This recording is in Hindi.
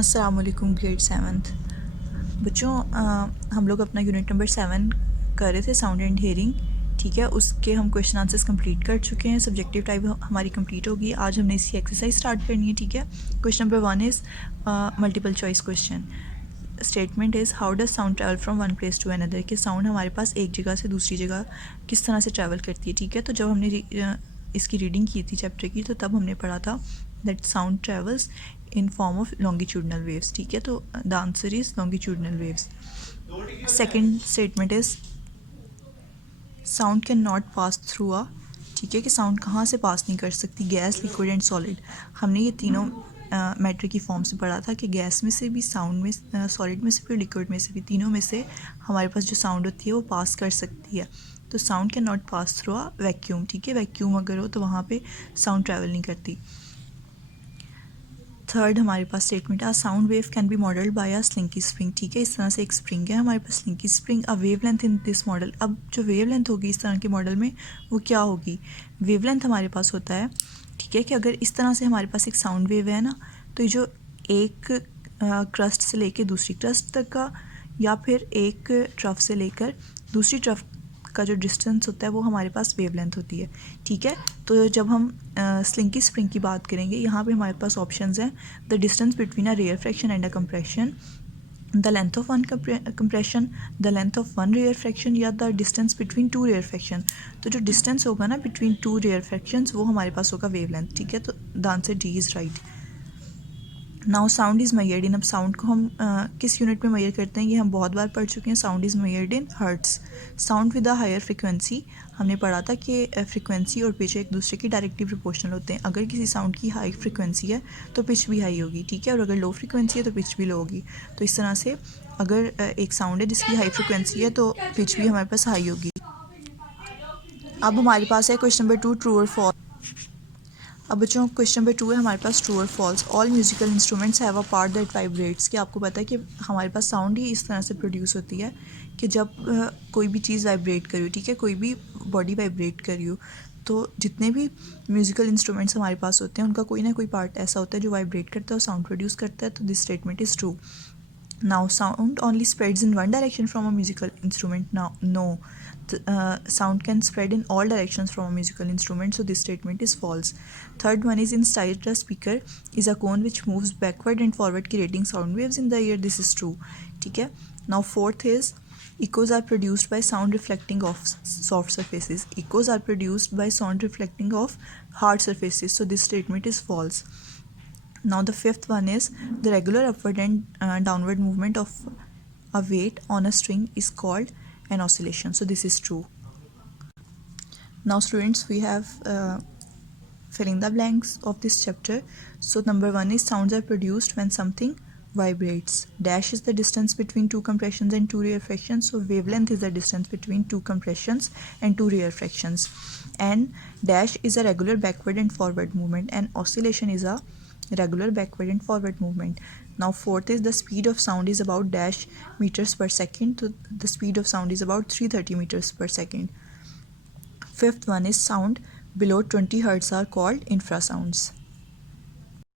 अस्सलाम वालेकुम ग्रेड 7th बच्चों। हम लोग अपना यूनिट नंबर 7 कर रहे थे साउंड एंड हेयरिंग। ठीक है, उसके हम क्वेश्चन आंसर्स कंप्लीट कर चुके हैं। सब्जेक्टिव टाइप हमारी कंप्लीट होगी। आज हमने इसकी एक्सरसाइज स्टार्ट करनी है। ठीक है, question number 1 is multiple choice question. Statement is how does sound travel from one place to another, कि साउंड हमारे पास एक जगह से दूसरी जगह किस तरह से ट्रैवल करती है। ठीक है, तो जब हमने इसकी रीडिंग की थी चैप्टर की, तो तब हमने पढ़ा था that sound travels in form of longitudinal waves. ठीक है, तो the answer is longitudinal waves. Second statement is sound can not pass through a, ठीक है, कि साउंड कहाँ से पास नहीं कर सकती, गैस, लिक्विड एंड सॉलिड। हमने ये तीनों मैटर की फॉर्म से पढ़ा था कि गैस में से भी, साउंड में, सॉलिड में से भी, लिक्विड में से भी, तीनों में से हमारे पास जो साउंड होती है वो पास कर सकती है। तो sound can not pass through a vacuum. ठीक है, वैक्यूम अगर हो तो वहाँ पे साउंड ट्रैवल नहीं करती। थर्ड हमारे पास स्टेटमेंट है sound wave can be modelled by a slinky spring. ठीक है, इस तरह से एक स्प्रिंग है हमारे पास, slinky spring. A wavelength in this model, अब जो वेव लेंथ होगी इस तरह के मॉडल में वो क्या होगी। वेव लेंथ हमारे पास होता है, ठीक है, कि अगर इस तरह से हमारे पास एक साउंड वेव है ना, तो ये जो एक क्रस्ट से लेकर दूसरी क्रस्ट तक का, या फिर एक ट्रफ से लेकर दूसरी ट्रफ का जो डिस्टेंस होता है वो हमारे पास वेवलेंथ होती है। ठीक है, तो जब हम स्लिंकी स्प्रिंग की बात करेंगे, यहाँ पे हमारे पास ऑप्शंस हैं the distance between a rarefaction and a compression, the length of one compression, the length of one rarefaction, या the distance between two rarefaction. तो जो डिस्टेंस होगा ना बिटवीन टू रेयर फ्रैक्शंस, वो हमारे पास होगा वेवलेंथ। ठीक है, तो the answer D is right. Now sound is measured इन, अब साउंड को हम किस यूनिट में मेजर करते हैं ये हम बहुत बार पढ़ चुके हैं। Sound is measured in hertz. Sound with a higher frequency, हमने पढ़ा था कि फ्रिक्वेंसी और पिच एक दूसरे की डायरेक्टली प्रोपोर्शनल होते हैं। अगर किसी साउंड की हाई फ्रिक्वेंसी है तो पिच भी हाई होगी। ठीक है, और अगर लो फ्रिक्वेंसी है तो पिच भी लो होगी। तो इस तरह से अगर एक साउंड है जिसकी हाई फ्रिक्वेंसी है तो पिच भी हमारे पास हाई होगी। अब हमारे पास है क्वेश्चन नंबर 2, ट्रू और फॉल्स। अब बच्चों क्वेश्चन नंबर 2 है हमारे पास ट्रू और false. All musical instruments have a part that vibrates, कि आपको पता है कि हमारे पास साउंड ही इस तरह से प्रोड्यूस होती है कि जब कोई भी चीज़ वाइब्रेट करी हो, ठीक है, कोई भी बॉडी वाइब्रेट करी हो, तो जितने भी म्यूजिकल इंस्ट्रूमेंट्स हमारे पास होते हैं उनका कोई ना कोई पार्ट ऐसा होता है जो वाइब्रेट करता है और साउंड प्रोड्यूस करता है। तो this statement is true. Now, sound only spreads in one direction from a musical instrument. Now, no, sound can spread in all directions from a musical instrument. So, this statement is false. Third one is inside a speaker is a cone which moves backward and forward, creating sound waves in the ear. This is true. ठीक है. Now, fourth is echoes are produced by sound reflecting off soft surfaces. Echoes are produced by sound reflecting off hard surfaces. So, this statement is false. Now the fifth one is the regular upward and downward movement of a weight on a string is called an oscillation. So this is true. Now students, we have filling the blanks of this chapter. So number 1 is sounds are produced when something vibrates. Dash is the distance between two compressions and two rarefactions. So wavelength is the distance between two compressions and two rarefactions. And dash is a regular backward and forward movement, and oscillation is a regular backward and forward movement. Now fourth is the speed of sound is about dash meters per second. So the speed of sound is about 330 meters per second. Fifth one is sound below 20 hertz are called infrasounds.